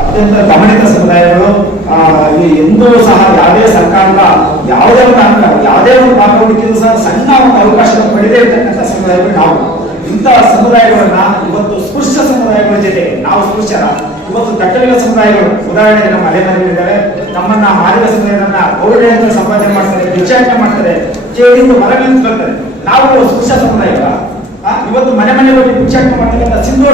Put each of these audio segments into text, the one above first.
ಅತ್ಯಂತ ಗಮನಿತ ಸಮುದಾಯಗಳು ಎಂದೂ ಸಹ ಯಾವುದೇ ಸರ್ಕಾರದ ಯಾವುದೇ ಒಂದು ಯಾವುದೇ ಒಂದು ಭಾಗವಹಿಕೆಯೂ ಸಹ ಸಣ್ಣ ಒಂದು ಅವಕಾಶವನ್ನು ಪಡೆದೇ ಇರತಕ್ಕಂಥ ಸಮುದಾಯಗಳು ನಾವು. ಇಂತಹ ಸಮುದಾಯಗಳನ್ನ ಇವತ್ತು ಸ್ಪೃಶ್ಯ ಸಮುದಾಯಗಳ ಜೊತೆ, ನಾವು ಸ್ಪೃಶ್ಯರ. ಇವತ್ತು ದಟ್ಟವಿನ ಸಮುದಾಯಗಳು, ಉದಾಹರಣೆಗೆ ನಮ್ಮ ಮಲೆ ಮನೆಗಳಿದ್ದಾವೆ ನಮ್ಮನ್ನ ಮಾಲಿಕ ಸಮುದಾಯವನ್ನ ಗೌರವ ಸಂಪಾದನೆ ಮಾಡ್ತಾರೆ ವಿಚಾರಣೆ ಮಾಡ್ತಾರೆ, ಕೇಳಿದ್ದು ಮರಗಳಿಂದ ಬರ್ತಾರೆ ನಾವು ಸ್ಪೃಶ್ಯ ಸಮುದಾಯಗಳ ಇವತ್ತು ಮನೆ ಮನೆಗಳಲ್ಲಿ ವಿಚಾರಣೆ ಮಾಡ್ತಕ್ಕಂಥ ಸಿಂಧು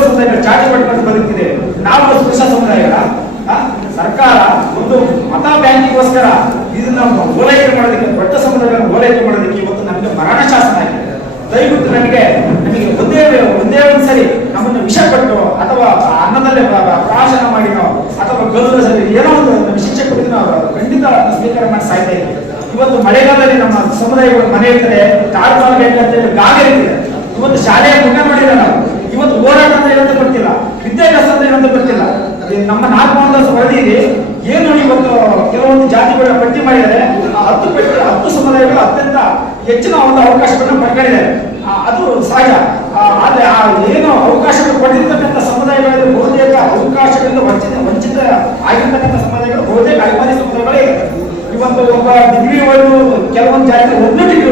ಬ್ಯಾಂಕಿಗೋಸ್ಕರ ಇದನ್ನ ಓಲೈಕೆ ಮಾಡೋದಕ್ಕೆ, ದೊಡ್ಡ ಸಮುದಾಯಗಳನ್ನು ಓಲೈಕೆ ಮಾಡೋದಕ್ಕೆ ಇವತ್ತು ನಮಗೆ ಮರಣ ಶಾಸನ ಆಗಿದೆ. ದಯವಿಟ್ಟು ನನಗೆ ನಮಗೆ ಒಂದೇ ಒಂದೇ ಒಂದ್ಸರಿ ನಮ್ಮನ್ನು ವಿಷ ಕೊಟ್ಟು ಅಥವಾ ಅನ್ನದಲ್ಲೇ ಪ್ರ- ಪ್ರ- ಪ್ರಾಶನ ಮಾಡಿನೋ ಅಥವಾ ಸರಿ ಏನೋ ಒಂದು ನಮ್ಗೆ ಶಿಕ್ಷೆ ಕೊಟ್ಟಿದ್ದು ನಾವು ಖಂಡಿತ ಸ್ವೀಕಾರ ಮಾಡಿ ಸಾಯ್ತಾ ಇದ್ದೀವಿ ಇವತ್ತು ಮಳೆಗಾಲದಲ್ಲಿ ನಮ್ಮ ಸಮುದಾಯಗಳು ಮನೆ ಇರ್ತಾರೆ ತಾಳ್ಪಾಲ್ ಬೇಕಂತೇಳಿ ಹೇಳಿ ಇರ್ತಿದೆ ಇವತ್ತು ಶಾಲೆಯ ಮುಖ ಮಾಡಿಲ್ಲ ನಾವು ಇವತ್ತು ಹೋರಾಟ ಅಂತ ಏನಂತ ಗೊತ್ತಿಲ್ಲ ವಿದ್ಯಾಭ್ಯಾಸ ಅಂತ ಏನಂತ ಗೊತ್ತಿಲ್ಲ ಈ ನಮ್ಮ ನಾಲ್ಕು ವರದಿಯಲ್ಲಿ ಏನು ಇವತ್ತು ಕೆಲವೊಂದು ಜಾತಿಗಳ ಪಟ್ಟಿ ಮಾಡಿದರೆ ಹತ್ತು ಪಟ್ಟಿ, ಹತ್ತು ಸಮುದಾಯಗಳು ಅತ್ಯಂತ ಹೆಚ್ಚಿನ ಒಂದು ಅವಕಾಶಗಳನ್ನು ಪಡ್ಕೊಂಡಿದ್ದಾರೆ. ಅದು ಸಹಜ. ಆದ್ರೆ ಆ ಏನು ಅವಕಾಶಗಳು ಪಡೆದಿರ್ತಕ್ಕಂಥ ಸಮುದಾಯಗಳಲ್ಲಿ ಬಹುತೇಕ ಅವಕಾಶಗಳಿಂದ ವಂಚಿತ ವಂಚಿತ ಆಗಿರ್ತಕ್ಕಂಥ ಸಮುದಾಯಗಳು, ಬಹುತೇಕ ಅಭಿಮಾನಿ ಸಮುದಾಯಗಳೇ ಇವತ್ತು ಒಬ್ಬ ಡಿಗ್ರಿ ಒಂದು ಕೆಲವೊಂದು ಜಾತಿ ಒಂದು ಡಿಗ್ರಿ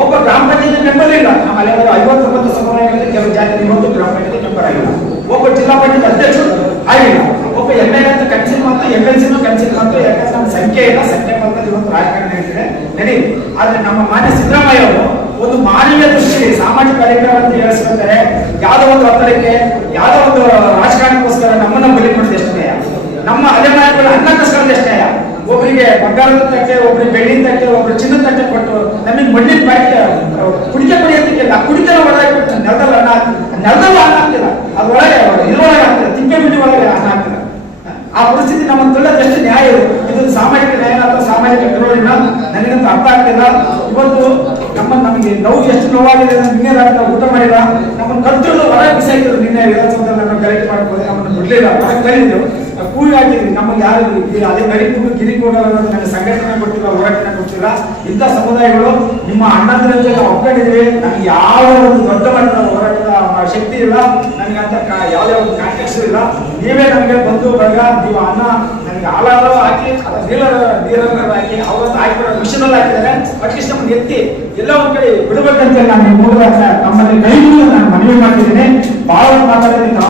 ಒಬ್ಬ ಗ್ರಾಮ ಪಂಚಾಯತ್ ಮೆಂಬರ್ ಇಲ್ಲ ನಮ್ಮ ಅಲ್ಲಿ ಐವತ್ತೊಂಬತ್ತು ಸಮುದಾಯಗಳಲ್ಲಿ ಕೆಲವು ಜಾತಿ ಇವತ್ತು ಗ್ರಾಮ ಪಂಚಾಯತ್ ಮೆಂಬರ್ ಆಗಿಲ್ಲ ಒಬ್ಬ ಜಿಲ್ಲಾ ಪಂಚಾಯತ್ ಅಧ್ಯಕ್ಷರು ಆಗಿಲ್ಲ ಒಬ್ಬ ಎಂ ಎಲ್ ಅಂತ ಕನ್ಸಿಲ್ ಮತ್ತು ಎಂ ಎಲ್ ಸಿನೂ ಯಾಕಂದ್ರೆ ನಮ್ಮ ಸಂಖ್ಯೆ ಇಲ್ಲ. ಸಂಖ್ಯೆ ಬಂದ್ರೆ ಇವತ್ತು ರಾಜಕಾರಣ ಹೇಳ್ತಿದೆ ನಡಿ. ಆದ್ರೆ ನಮ್ಮ ಮಾನ್ಯ ಸಿದ್ದರಾಮಯ್ಯ ಅವರು ಒಂದು ಮಾನವೀಯ ದೃಷ್ಟಿ ಸಾಮಾಜಿಕ ಕಾರ್ಯಕ್ರಮ ಅಂತ ಹೇಳಿಸ್ಕೊತಾರೆ ಯಾವ್ದೋ ಒಂದು ಒತ್ತಡಕ್ಕೆ, ಯಾವ್ದೋ ಒಂದು ರಾಜಕಾರಣಕ್ಕೋಸ್ಕರ ನಮ್ಮನ್ನ ಬಲಿ ಕೊಡೋದು ಎಷ್ಟು ನಮ್ಮ ಅಲೆಮಾರಿಗಳ ಅನ್ನ ಕಸ್ಕೊಳ್ಳೋದು ಎಷ್ಟು? ಒಬ್ಬರಿಗೆ ಬಂಗಾರದ ತಟ್ಟೆ ಒಬ್ಬರಿಗೆ ಬೆಳ್ಳಿನ ತಟ್ಟೆ, ಒಬ್ರು ಚಿನ್ನದ ತಟ್ಟೆ ಕೊಟ್ಟು ನಮಗೆ ಮಣ್ಣಿನ ಬಾಯಿಗೆ ಕುಡಿಕೆ ಕೊಡಿ ಅಂತಿಲ್ಲ ಕುಡಿಕೆ ಒಳಗೆ ನೆಲದಲ್ಲಿ ಅನ್ನ. ನೆಲದಲ್ಲಿ ಅನ್ನ ಹಾಕ್ತಿಲ್ಲ. ಅದ್ರೊಳಗೆ ಇದ್ರೊಳಗೆ ಆಗ್ತದೆ ತಿಪ್ಪೆ ಬಿಡಿ ಒಳಗೆ ಅನ್ನ ಹಾಕ್ತಿಲ್ಲ ಆ ಪರಿಸ್ಥಿತಿ ನಮ್ಮ ತುಳ್ಳದಷ್ಟು ನ್ಯಾಯ ಇದು. ಸಾಮಾಜಿಕ ನ್ಯಾಯ ಅಥವಾ ಸಾಮಾಜಿಕ ವಿರೋಧಿನ ನನಗಂತೂ ಅರ್ಥ ಆಗ್ತಿಲ್ಲ ಇವತ್ತು ನಮ್ಮ ನಮಗೆ ನೋವು ಎಷ್ಟು ನೋವಾಗಿದೆ ನಿನ್ನೆ ರಾತ್ರಿ ನಾವು ಊಟ ಮಾಡಿಲ್ಲ. ನಮ್ಮ ಕರ್ತೃಗಳು ಹೊರ ಬಿಸಾಕಿದ್ರು ನಿನ್ನೆ ವಿಧಾನಸೌಧದಲ್ಲಿ ನಮ್ಮ ಕರೆಕ್ಟ್ ಮಾಡ್ಬೋದು ನಮ್ಮನ್ನು ಬಿಡಲಿಲ್ಲ ಕರೀದ್ರು ಕೂಗಿ ಹಾಕಿದ್ವಿ ನಮಗೆ ಯಾರು ಅದೇ ಗರಿ ಕಿರಿಕೋಡ ನನಗೆ ಸಂಘಟನೆ ಕೊಟ್ಟಿಲ್ಲ ಹೋರಾಟನೆ ಕೊಟ್ಟಿಲ್ಲ ಇಂಥ ಸಮುದಾಯಗಳು ನಿಮ್ಮ ಅಣ್ಣಂದ್ರ ಜೊತೆ ನಾವು ನಮ್ಗೆ ಯಾವ ಒಂದು ದೊಡ್ಡ ಮಟ್ಟದ ಹೋರಾಟದ ಶಕ್ತಿ ಇಲ್ಲ ನನಗೆ ಅಂತ ಕಾ- ಯಾವುದೇ ಒಂದು ಕಾಂಟ್ಯಾಕ್ಟ್ಸ್ ಇಲ್ಲ. ನೀವೇ ನಮಗೆ ಬಂದು ಬಳಗ, ನೀವು ಅನ್ನ ನನಗೆ ಹಾಲಾದ್ರೂ ಹಾಕಿ ಅಥವಾ ನೀರನ್ನ ಹಾಕಿ ಅವತ್ತು ಹಾಕಿರೋ ಮಿಷನಲ್ಲಿ ಹಾಕಿದ್ದಾರೆ. ಅಟ್ಲೀಸ್ಟ್ ನಮ್ಗೆ ಎತ್ತಿ ಎಲ್ಲ ಒಂದ್ ಕಡೆ ಬಿಡಬೇಕಂತ ನಾನು ಮೂಲಕ ನಮ್ಮಲ್ಲಿ ಕೈ ನಾನು ಮನವಿ ಮಾಡ್ತಿದ್ದೀನಿ. ಬಹಳ ಮಾತಾಡಿದ್ದೀನಿ